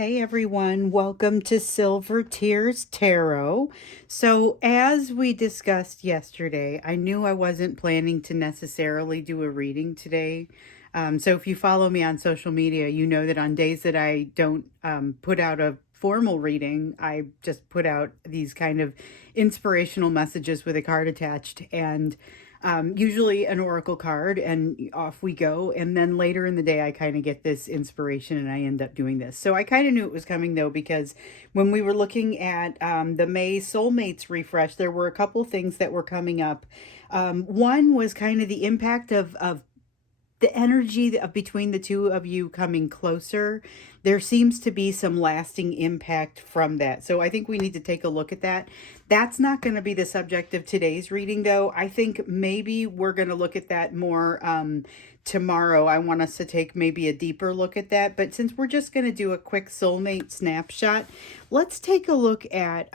Hey everyone, welcome to Silver Tears Tarot. So, as we discussed yesterday, I knew I wasn't planning to necessarily do a reading today. So, if you follow me on social media, you know that on days that I don't put out a formal reading, I just put out these kind of inspirational messages with a card attached. And usually an oracle card, and off we go. And then later in the day, I kind of get this inspiration and I end up doing this. So I kind of knew it was coming though, because when we were looking at the May Soulmates refresh, there were a couple things that were coming up. One was kind of the impact of the energy of between the two of you coming closer. There seems to be some lasting impact from that. So I think we need to take a look at that. That's not going to be the subject of today's reading, though. I think maybe we're going to look at that more tomorrow. I want us to take maybe a deeper look at that. But since we're just going to do a quick soulmate snapshot, let's take a look at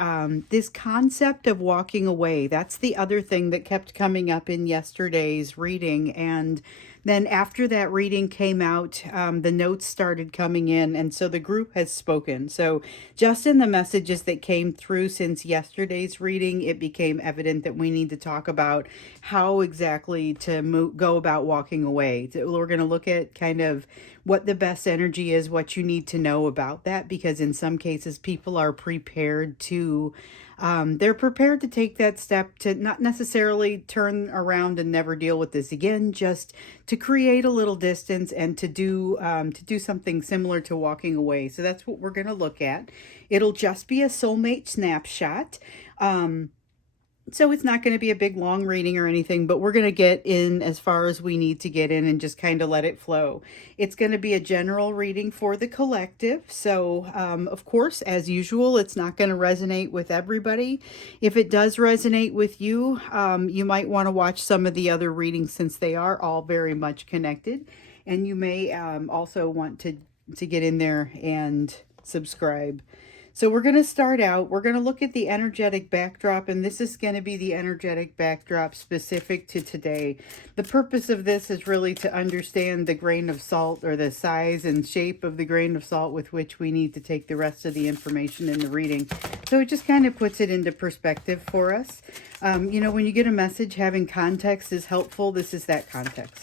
this concept of walking away. That's the other thing that kept coming up in yesterday's reading. And then after that reading came out, the notes started coming in, and so the group has spoken. So just in the messages that came through since yesterday's reading, it became evident that we need to talk about how exactly to go about walking away. We're going to look at kind of what the best energy is, what you need to know about that, because in some cases people are prepared to they're prepared to take that step to not necessarily turn around and never deal with this again, just to create a little distance and to do something similar to walking away. So that's what we're going to look at. It'll just be a soulmate snapshot. So it's not going to be a big long reading or anything, but we're going to get in as far as we need to get in and just kind of let it flow. It's going to be a general reading for the collective. So, of course, as usual, it's not going to resonate with everybody. If it does resonate with you, you might want to watch some of the other readings since they are all very much connected. And you may also want to get in there and subscribe. So we're going to start out, we're going to look at the energetic backdrop, and this is going to be the energetic backdrop specific to today. The purpose of this is really to understand the grain of salt, or the size and shape of the grain of salt with which we need to take the rest of the information in the reading. So it just kind of puts it into perspective for us. You know, when you get a message, having context is helpful. This is that context.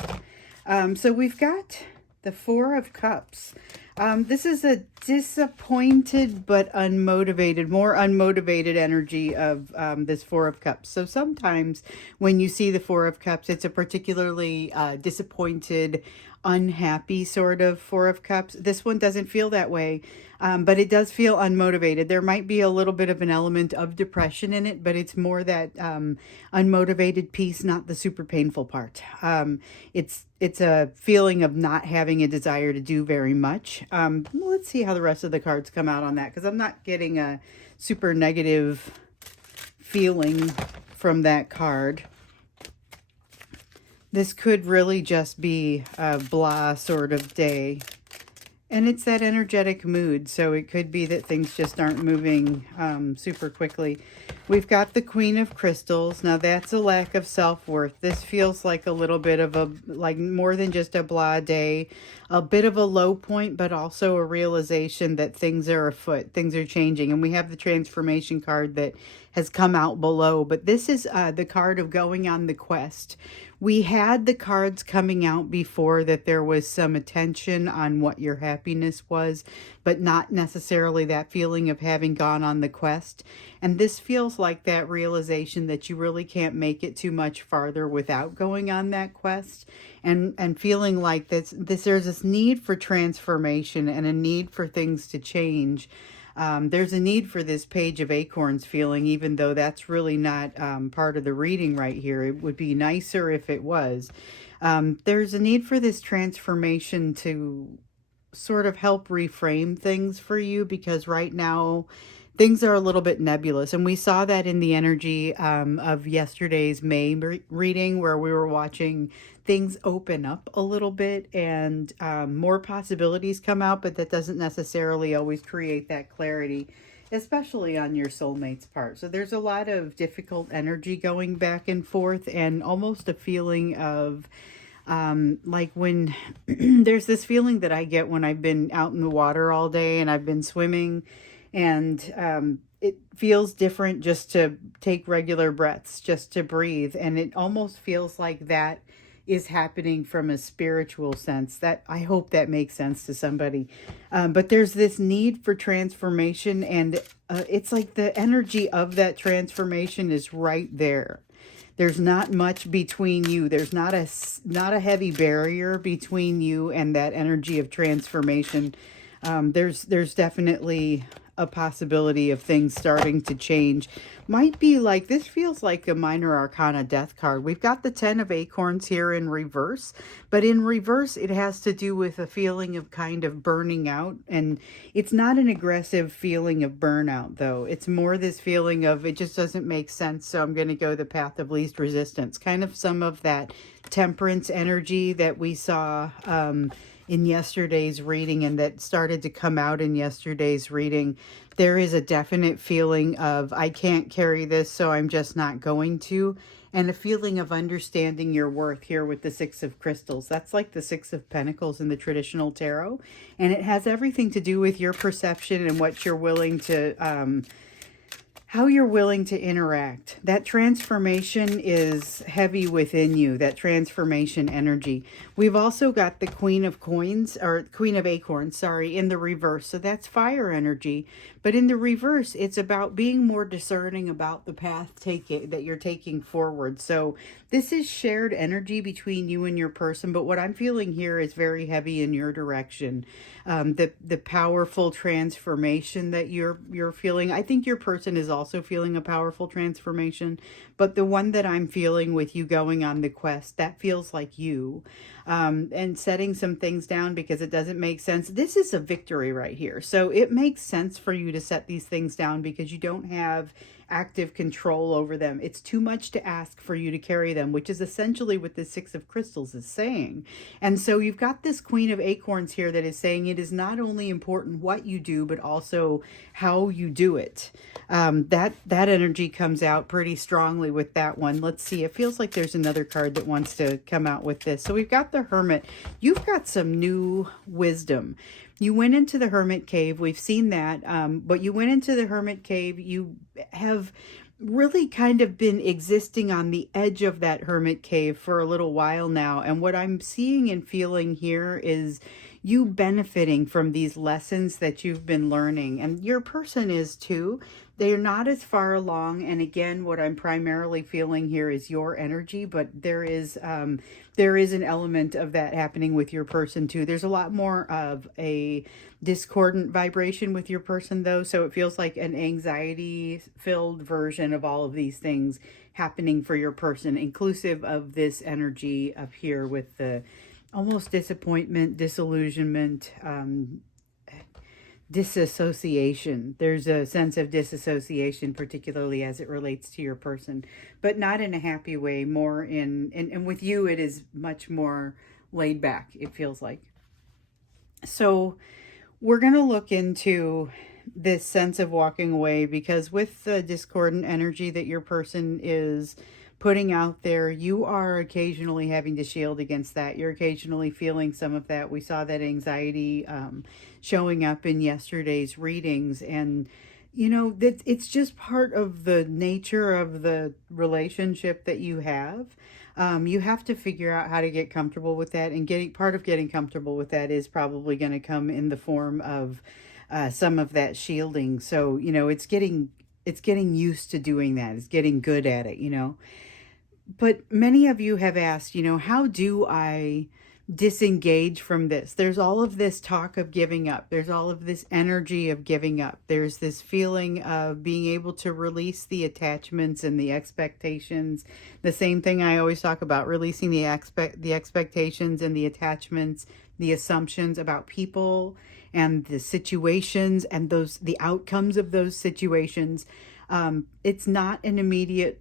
So we've got the Four of Cups. This is a disappointed but unmotivated, more unmotivated energy of this Four of Cups. So sometimes when you see the Four of Cups, it's a particularly disappointed, unhappy sort of Four of Cups. This one doesn't feel that way, but it does feel unmotivated. There might be a little bit of an element of depression in it, but it's more that unmotivated piece, not the super painful part. It's a feeling of not having a desire to do very much. Let's see how the rest of the cards come out on that, because I'm not getting a super negative feeling from that card. This could really just be a blah sort of day. And it's that energetic mood, so it could be that things just aren't moving super quickly. We've got the Queen of Crystals. Now that's a lack of self-worth. This feels like a little bit of a, like more than just a blah day, a bit of a low point, but also a realization that things are afoot, things are changing. And we have the transformation card that has come out below, but this is the card of going on the quest. We had the cards coming out before that there was some attention on what your happiness was, but not necessarily that feeling of having gone on the quest. And this feels like that realization that you really can't make it too much farther without going on that quest, and feeling like there's this need for transformation and a need for things to change. There's a need for this Page of Acorns feeling, even though that's really not part of the reading right here. It would be nicer if it was. There's a need for this transformation to sort of help reframe things for you, because right now things are a little bit nebulous. And we saw that in the energy of yesterday's May reading, where we were watching things open up a little bit and more possibilities come out, but that doesn't necessarily always create that clarity, especially on your soulmate's part. So there's a lot of difficult energy going back and forth, and almost a feeling of Like when there's this feeling that I get when I've been out in the water all day and I've been swimming, and it feels different just to take regular breaths, just to breathe. And it almost feels like that is happening from a spiritual sense. That I hope that makes sense to somebody. But there's this need for transformation, and it's like the energy of that transformation is right there. There's not much between you. There's not a heavy barrier between you and that energy of transformation. There's definitely a possibility of things starting to change. Might be like, this feels like a minor arcana death card. We've got the 10 of acorns here in reverse, but in reverse it has to do with a feeling of kind of burning out. And it's not an aggressive feeling of burnout, though. It's more this feeling of it just doesn't make sense, so I'm going to go the path of least resistance. Kind of some of that temperance energy that we saw in yesterday's reading, and that started to come out in yesterday's reading. There is a definite feeling of, I can't carry this, so I'm just not going to. And a feeling of understanding your worth here with the Six of Crystals. That's like the Six of Pentacles in the traditional tarot. And it has everything to do with your perception and what you're willing to, how you're willing to interact. That transformation is heavy within you, that transformation energy. We've also got the Queen of Coins, or Queen of Acorns, sorry, in the reverse. So that's fire energy. But in the reverse, it's about being more discerning about the path that you're taking forward. So this is shared energy between you and your person. But what I'm feeling here is very heavy in your direction. The powerful transformation that you're feeling. I think your person is also feeling a powerful transformation, but the one that I'm feeling with you going on the quest, that feels like you. And setting some things down because it doesn't make sense. This is a victory right here. So it makes sense for you to set these things down because you don't have active control over them. It's too much to ask for you to carry them, which is essentially what the Six of Crystals is saying. And so you've got this Queen of Acorns here that is saying it is not only important what you do, but also how you do it. That energy comes out pretty strongly with that one. Let's see. It feels like there's another card that wants to come out with this. So we've got the Hermit. You've got some new wisdom. You went into the Hermit Cave. We've seen that. But you went into the Hermit Cave. You have really kind of been existing on the edge of that Hermit Cave for a little while now. And what I'm seeing and feeling here is you benefiting from these lessons that you've been learning. And your person is too. They're not as far along. And again, what I'm primarily feeling here is your energy, but there is an element of that happening with your person too. There's a lot more of a discordant vibration with your person though. So it feels like an anxiety filled version of all of these things happening for your person, inclusive of this energy up here with the almost disappointment, disillusionment, disassociation. There's a sense of disassociation, particularly as it relates to your person, but not in a happy way, more and with you, it is much more laid back, it feels like. So we're going to look into this sense of walking away, because with the discordant energy that your person is putting out there, you are occasionally having to shield against that. You're occasionally feeling some of that. We saw that anxiety showing up in yesterday's readings, and you know that it's just part of the nature of the relationship that you have. You have to figure out how to get comfortable with that, and part of getting comfortable with that is probably going to come in the form of some of that shielding. So you know, it's getting used to doing that. It's getting good at it, you know. But many of you have asked, you know, how do I disengage from this? There's all of this talk of giving up. There's all of this energy of giving up. There's this feeling of being able to release the attachments and the expectations. The same thing I always talk about, releasing the expectations and the attachments, the assumptions about people and the situations and the outcomes of those situations. It's not an immediate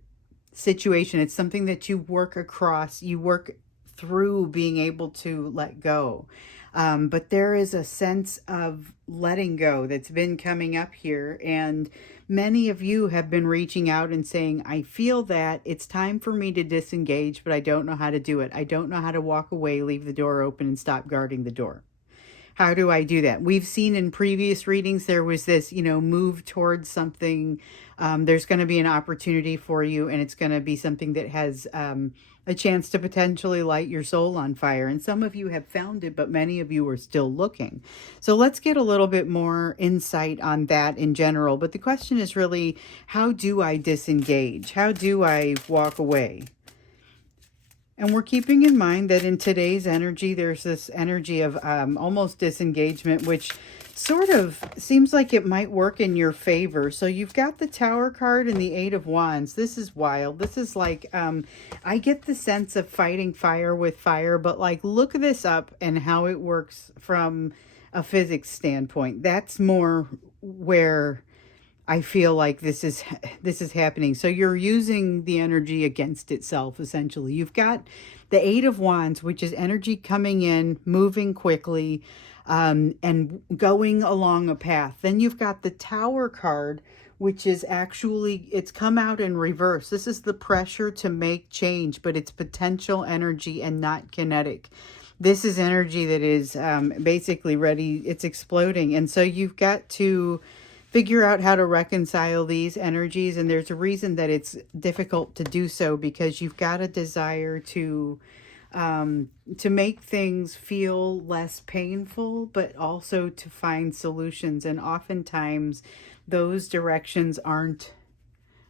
situation. It's something that you work across, you work through being able to let go. But there is a sense of letting go that's been coming up here. And many of you have been reaching out and saying, I feel that it's time for me to disengage, but I don't know how to do it. I don't know how to walk away, leave the door open, and stop guarding the door. How do I do that? We've seen in previous readings, there was this, move towards something. There's going to be an opportunity for you, and it's going to be something that has a chance to potentially light your soul on fire. And some of you have found it, but many of you are still looking. So let's get a little bit more insight on that in general. But the question is really, how do I disengage? How do I walk away? And we're keeping in mind that in today's energy, there's this energy of almost disengagement, which sort of seems like it might work in your favor. So you've got the Tower card and the Eight of Wands. This is wild. This is like, I get the sense of fighting fire with fire, but like, look this up and how it works from a physics standpoint. That's more where I feel like this is happening. So you're using the energy against itself, essentially. You've got the Eight of Wands, which is energy coming in, moving quickly, and going along a path. Then you've got the Tower card, which is actually, it's come out in reverse. This is the pressure to make change, but it's potential energy and not kinetic. This is energy that is basically ready. It's exploding. And so you've got to figure out how to reconcile these energies. And there's a reason that it's difficult to do so, because you've got a desire to make things feel less painful, but also to find solutions. And oftentimes those directions aren't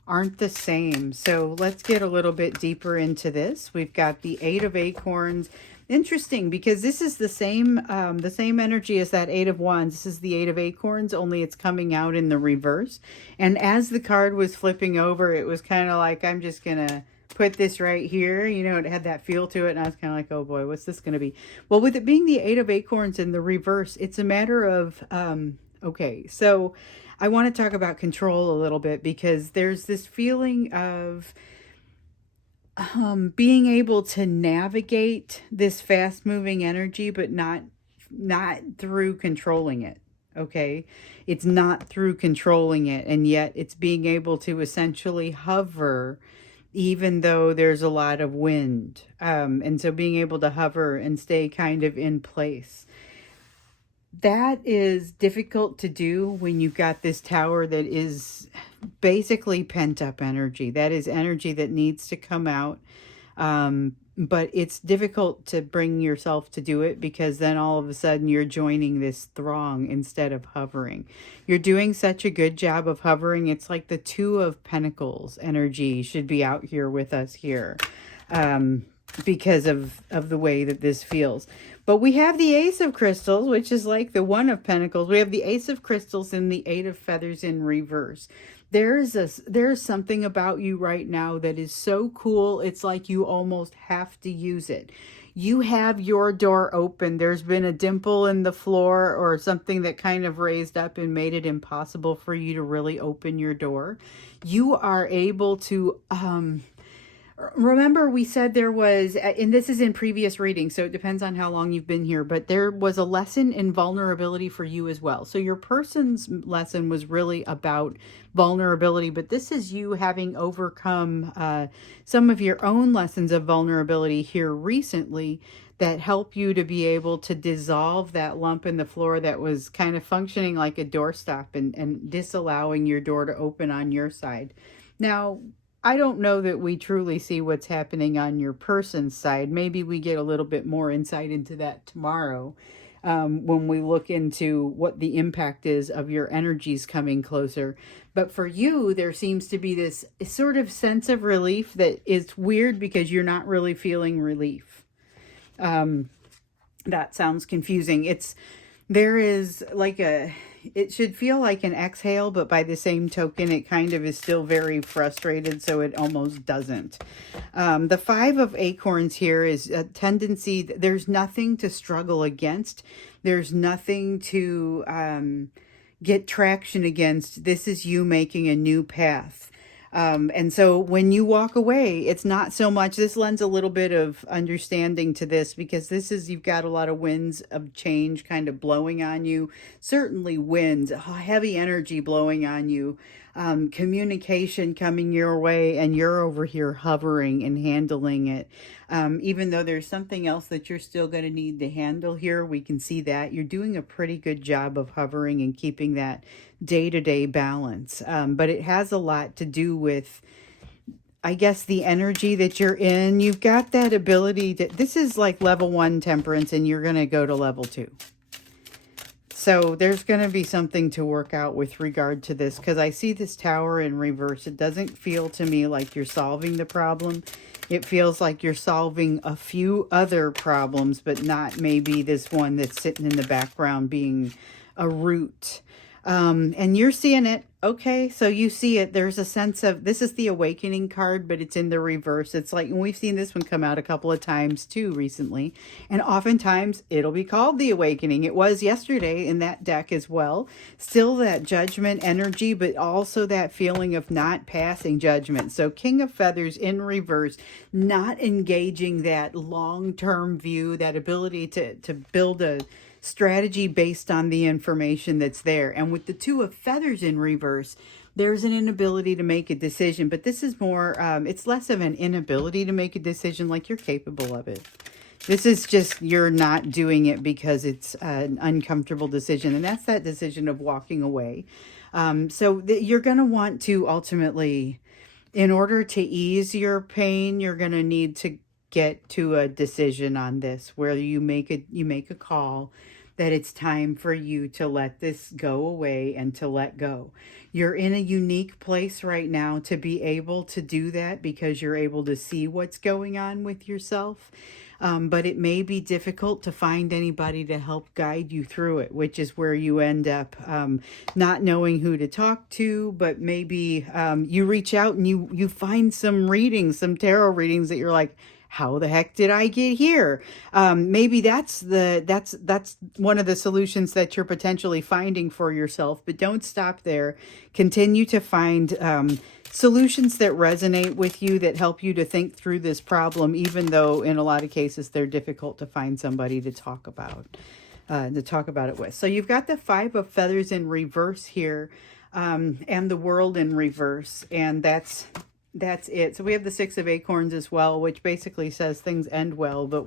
the same. So let's get a little bit deeper into this. We've got the Eight of Acorns. Interesting, because this is the same energy as that Eight of Wands. This is the Eight of Acorns, only it's coming out in the reverse. And as the card was flipping over, it was kind of like, I'm just gonna put this right here. It had that feel to it, and I was kind of like, oh boy, what's this gonna be? Well, with it being the Eight of Acorns in the reverse, it's a matter of okay, so I want to talk about control a little bit, because there's this feeling of being able to navigate this fast moving energy, but not through controlling it. Okay. It's not through controlling it. And yet it's being able to essentially hover, even though there's a lot of wind. And so being able to hover and stay kind of in place. That is difficult to do when you've got this tower that is basically pent up energy. That is energy that needs to come out. But it's difficult to bring yourself to do it, because then all of a sudden you're joining this throng instead of hovering. You're doing such a good job of hovering. It's like the Two of Pentacles energy should be out here with us here. Because of the way that this feels. But we have the Ace of Crystals, which is like the One of Pentacles. We have the Ace of Crystals and the Eight of Feathers in reverse. There's something about you right now that is so cool. It's like you almost have to use it. You have your door open. There's been a dimple in the floor or something that kind of raised up and made it impossible for you to really open your door. You are able to remember, we said there was, and this is in previous readings, so it depends on how long you've been here, but there was a lesson in vulnerability for you as well. So your person's lesson was really about vulnerability, but this is you having overcome some of your own lessons of vulnerability here recently that help you to be able to dissolve that lump in the floor that was kind of functioning like a doorstop and disallowing your door to open on your side. Now, I don't know that we truly see what's happening on your person's side. Maybe we get a little bit more insight into that tomorrow when we look into what the impact is of your energies coming closer. But for you, there seems to be this sort of sense of relief that is weird, because you're not really feeling relief. That sounds confusing. There is like it should feel like an exhale, but by the same token, it kind of is still very frustrated, so it almost doesn't. The Five of Acorns here is a tendency. There's nothing to struggle against. There's nothing to get traction against. This is you making a new path. And so when you walk away, it's not so much, this lends a little bit of understanding to this, because this is, you've got a lot of winds of change kind of blowing on you. Certainly winds, heavy energy blowing on you. Communication coming your way, and you're over here hovering and handling it. Even though there's something else that you're still going to need to handle here, we can see that you're doing a pretty good job of hovering and keeping that day-to-day balance. But it has a lot to do with, I guess, the energy that you're in. You've got that ability to, this is like level 1 temperance, and you're going to go to level 2. So there's going to be something to work out with regard to this, because I see this tower in reverse. It doesn't feel to me like you're solving the problem. It feels like you're solving a few other problems, but not maybe this one that's sitting in the background being a root. And you're seeing it. Okay, so you see it. There's a sense of, this is the awakening card, but it's in the reverse. It's like, and we've seen this one come out a couple of times too recently. And oftentimes it'll be called the awakening. It was yesterday in that deck as well. Still that judgment energy, but also that feeling of not passing judgment. So King of Feathers in reverse, not engaging that long-term view, that ability to build a strategy based on the information that's there. And with the Two of Feathers in reverse, there's an inability to make a decision, but this is more, it's less of an inability to make a decision, like you're capable of it. This is just, you're not doing it because it's an uncomfortable decision, and that's that decision of walking away. So you're going to want to ultimately, in order to ease your pain, you're going to need to get to a decision on this, where you make a call that it's time for you to let this go away and to let go. You're in a unique place right now to be able to do that, because you're able to see what's going on with yourself. But it may be difficult to find anybody to help guide you through it, which is where you end up not knowing who to talk to. But maybe you reach out and you find some readings, some tarot readings that you're like, how the heck did I get here? Maybe that's one of the solutions that you're potentially finding for yourself. But don't stop there. Continue to find solutions that resonate with you, that help you to think through this problem, even though in a lot of cases they're difficult to find somebody to talk about it with. So you've got the Five of Feathers in reverse here, and the World in reverse, and that's it. So we have the Six of Acorns as well, which basically says things end well, but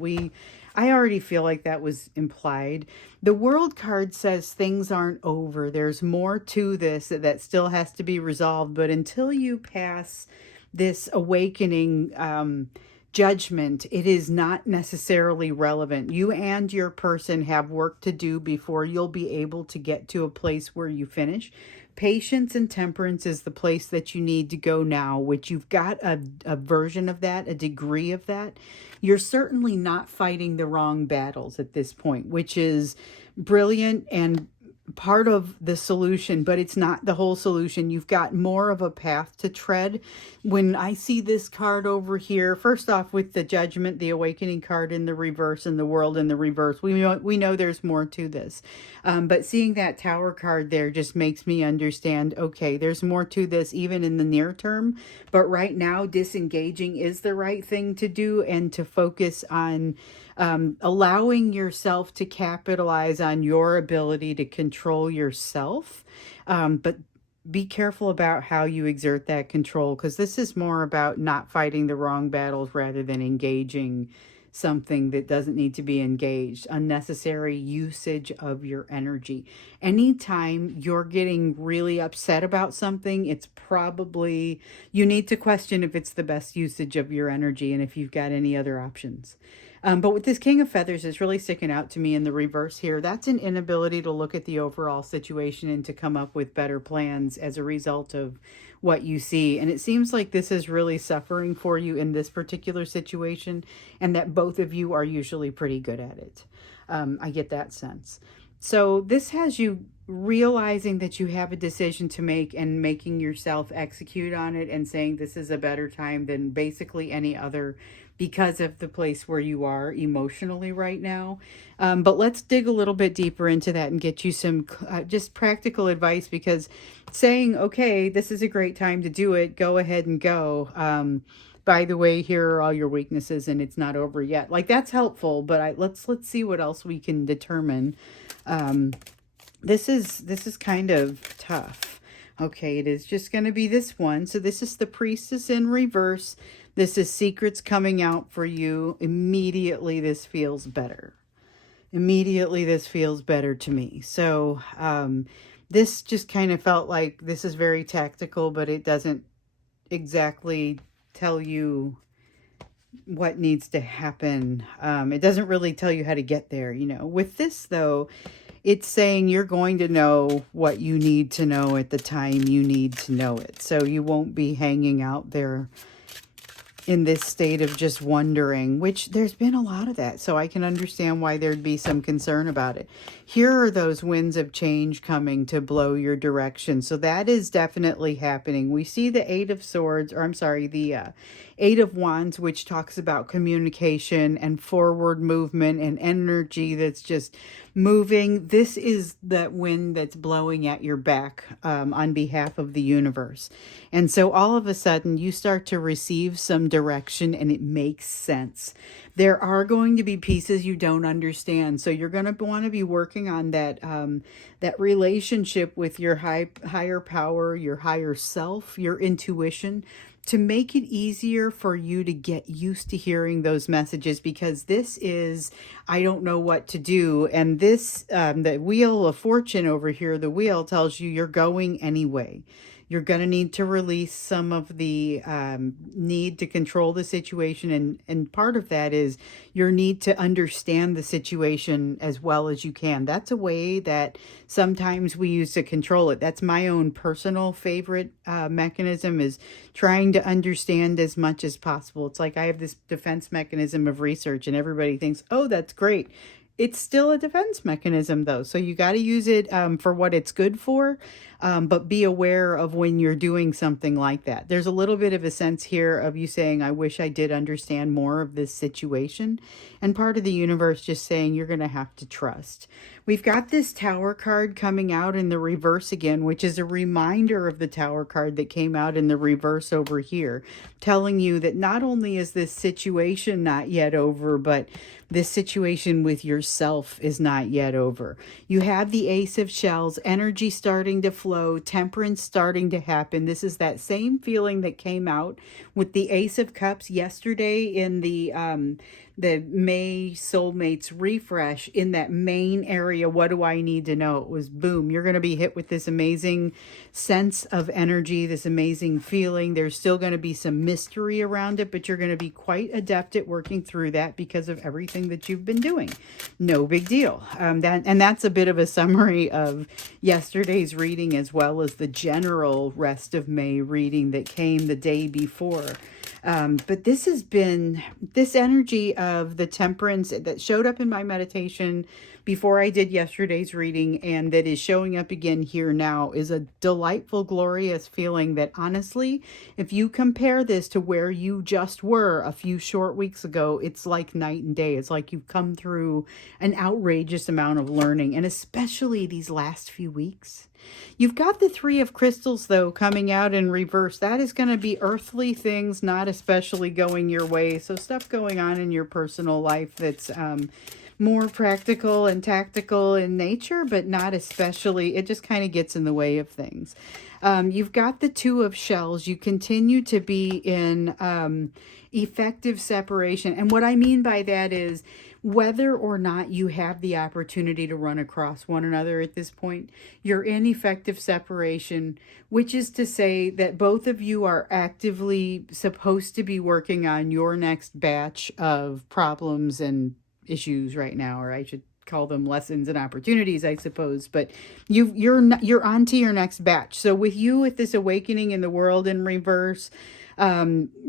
I already feel like that was implied. The World card says things aren't over. There's more to this that still has to be resolved, but until you pass this awakening judgment, it is not necessarily relevant. You and your person have work to do before you'll be able to get to a place where you finish. Patience and temperance is the place that you need to go now, which you've got a version of that, a degree of that. You're certainly not fighting the wrong battles at this point, which is brilliant and part of the solution, but it's not the whole solution. You've got more of a path to tread. When I see this card over here, first off, with the Judgment, the Awakening card in the reverse, and the World in the reverse, we know there's more to this. But seeing that Tower card there just makes me understand, okay, there's more to this even in the near term. But right now, disengaging is the right thing to do, and to focus on allowing yourself to capitalize on your ability to control yourself. But be careful about how you exert that control, because this is more about not fighting the wrong battles rather than engaging something that doesn't need to be engaged. Unnecessary usage of your energy. Anytime you're getting really upset about something, it's probably, you need to question if it's the best usage of your energy and if you've got any other options. But with this King of Feathers, it's really sticking out to me in the reverse here. That's an inability to look at the overall situation and to come up with better plans as a result of what you see. And it seems like this is really suffering for you in this particular situation, and that both of you are usually pretty good at it. I get that sense. So this has you realizing that you have a decision to make and making yourself execute on it, and saying this is a better time than basically any other because of the place where you are emotionally right now. But let's dig a little bit deeper into that and get you some just practical advice, because saying, okay, this is a great time to do it, go ahead and go. By the way, here are all your weaknesses and it's not over yet. Like, that's helpful, but let's see what else we can determine. This is kind of tough. Okay, it is just going to be this one. So this is the Priestess in reverse. This is secrets coming out for you. Immediately this feels better. Immediately this feels better to me. So this just kind of felt like this is very tactical, but it doesn't exactly tell you what needs to happen. It doesn't really tell you how to get there, you know. With this, though, it's saying you're going to know what you need to know at the time you need to know it. So you won't be hanging out there in this state of just wondering, which there's been a lot of that. So I can understand why there'd be some concern about it. Here are those winds of change coming to blow your direction. So that is definitely happening. We see the Eight of Swords, or I'm sorry, the Eight of Wands, which talks about communication and forward movement and energy that's just moving. This is that wind that's blowing at your back on behalf of the universe. And so all of a sudden you start to receive some direction and it makes sense. There are going to be pieces you don't understand. So you're going to want to be working on that that relationship with your higher power, your higher self, your intuition, to make it easier for you to get used to hearing those messages, because this is, I don't know what to do. And this, the Wheel of Fortune over here, the wheel tells you you're going anyway. You're going to need to release some of the need to control the situation. And part of that is your need to understand the situation as well as you can. That's a way that sometimes we use to control it. That's my own personal favorite mechanism, is trying to understand as much as possible. It's like I have this defense mechanism of research and everybody thinks, oh, that's great. It's still a defense mechanism, though. So you got to use it for what it's good for, but be aware of when you're doing something like that. There's a little bit of a sense here of you saying, I wish I did understand more of this situation. And part of the universe just saying you're going to have to trust. We've got this Tower card coming out in the reverse again, which is a reminder of the Tower card that came out in the reverse over here, telling you that not only is this situation not yet over, but this situation with yourself is not yet over. You have the Ace of Shells, energy starting to flow, temperance starting to happen. This is that same feeling that came out with the Ace of Cups yesterday in the May Soulmates refresh. In that main area, what do I need to know? It was boom, you're going to be hit with this amazing sense of energy, this amazing feeling. There's still going to be some mystery around it, but you're going to be quite adept at working through that because of everything that you've been doing. No big deal. That's a bit of a summary of yesterday's reading, as well as the general rest of May reading that came the day before. But this has been this energy of the temperance that showed up in my meditation before I did yesterday's reading, and that is showing up again here now, is a delightful, glorious feeling that, honestly, if you compare this to where you just were a few short weeks ago, it's like night and day. It's like you've come through an outrageous amount of learning, and especially these last few weeks. You've got the Three of Crystals, though, coming out in reverse. That is going to be earthly things not especially going your way. So stuff going on in your personal life that's more practical and tactical in nature, but not especially. It just kind of gets in the way of things. You've got the Two of Shells. You continue to be in effective separation. And what I mean by that is, whether or not you have the opportunity to run across one another at this point, you're in effective separation, which is to say that both of you are actively supposed to be working on your next batch of problems and issues right now, or I should call them lessons and opportunities, I suppose. But you're on to your next batch. So with you, with this awakening in the world in reverse,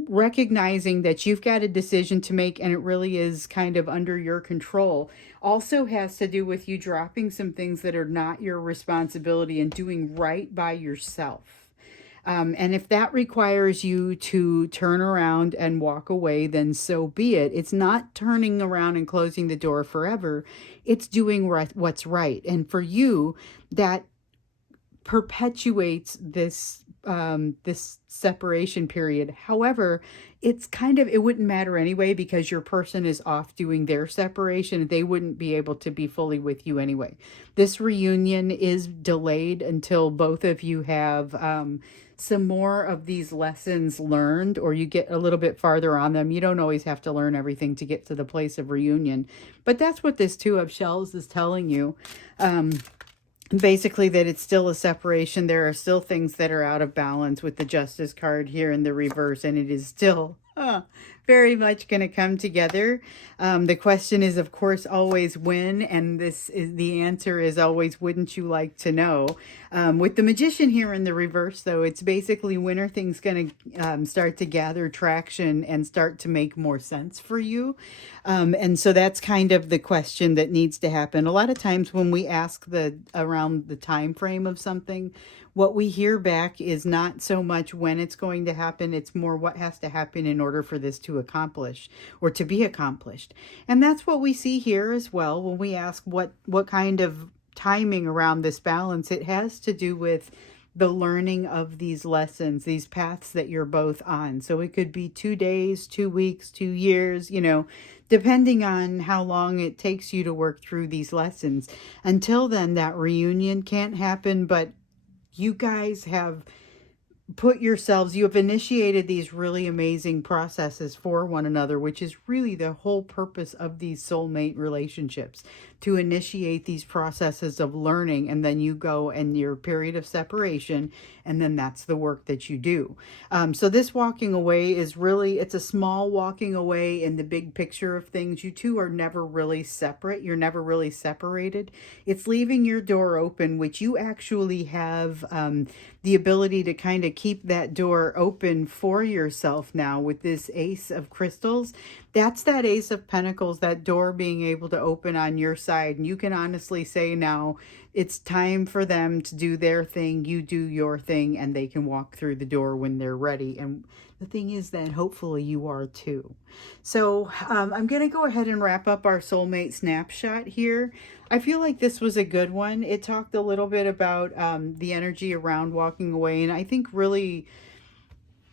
recognizing that you've got a decision to make, and it really is kind of under your control, also has to do with you dropping some things that are not your responsibility and doing right by yourself. And if that requires you to turn around and walk away, then so be it. It's not turning around and closing the door forever. It's doing what's right. And for you, that perpetuates this separation period. However, it's kind of, it wouldn't matter anyway because your person is off doing their separation. They wouldn't be able to be fully with you anyway. This reunion is delayed until both of you have some more of these lessons learned, or you get a little bit farther on them. You don't always have to learn everything to get to the place of reunion, but that's what this Two of Shells is telling you. Basically, that it's still a separation. There are still things that are out of balance with the Justice card here in the reverse, and it is still very much going to come together. The question is, of course, always when, and this is the answer is always, wouldn't you like to know? With the Magician here in the reverse, though, it's basically when are things going to start to gather traction and start to make more sense for you? And so that's kind of the question that needs to happen. A lot of times when we ask around the time frame of something, what we hear back is not so much when it's going to happen, it's more what has to happen in order for this to accomplish or to be accomplished. And that's what we see here as well when we ask what kind of timing around this balance. It has to do with the learning of these lessons, these paths that you're both on. So it could be 2 days, 2 weeks, 2 years, depending on how long it takes you to work through these lessons. Until then, that reunion can't happen, but you guys have you have initiated these really amazing processes for one another, which is really the whole purpose of these soulmate relationships, to initiate these processes of learning, and then you go and your period of separation, and then that's the work that you do. So this walking away is really, it's a small walking away in the big picture of things. You two are never really separate. You're never really separated. It's leaving your door open, which you actually have the ability to kind of keep that door open for yourself now with this Ace of Crystals. That's that Ace of Pentacles, that door being able to open on your side. And you can honestly say now, it's time for them to do their thing, you do your thing, and they can walk through the door when they're ready. And the thing is that hopefully you are too. So I'm going to go ahead and wrap up our Soulmate Snapshot here. I feel like this was a good one. It talked a little bit about the energy around walking away. And I think really,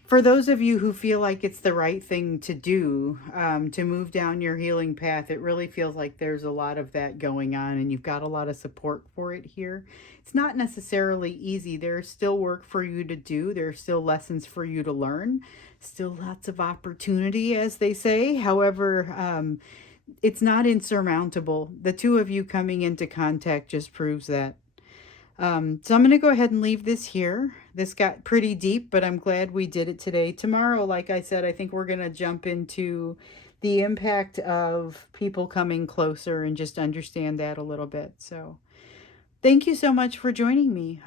for those of you who feel like it's the right thing to do, to move down your healing path, it really feels like there's a lot of that going on, and you've got a lot of support for it here. It's not necessarily easy. There's still work for you to do. There's still lessons for you to learn. Still lots of opportunity, as they say. However, it's not insurmountable. The two of you coming into contact just proves that. So I'm going to go ahead and leave this here. This got pretty deep, but I'm glad we did it today. Tomorrow, like I said, I think we're going to jump into the impact of people coming closer and just understand that a little bit. So thank you so much for joining me.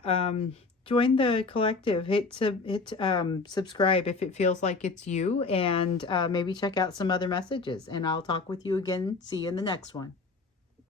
Join the collective. Hit subscribe if it feels like it's you, and maybe check out some other messages. And I'll talk with you again. See you in the next one.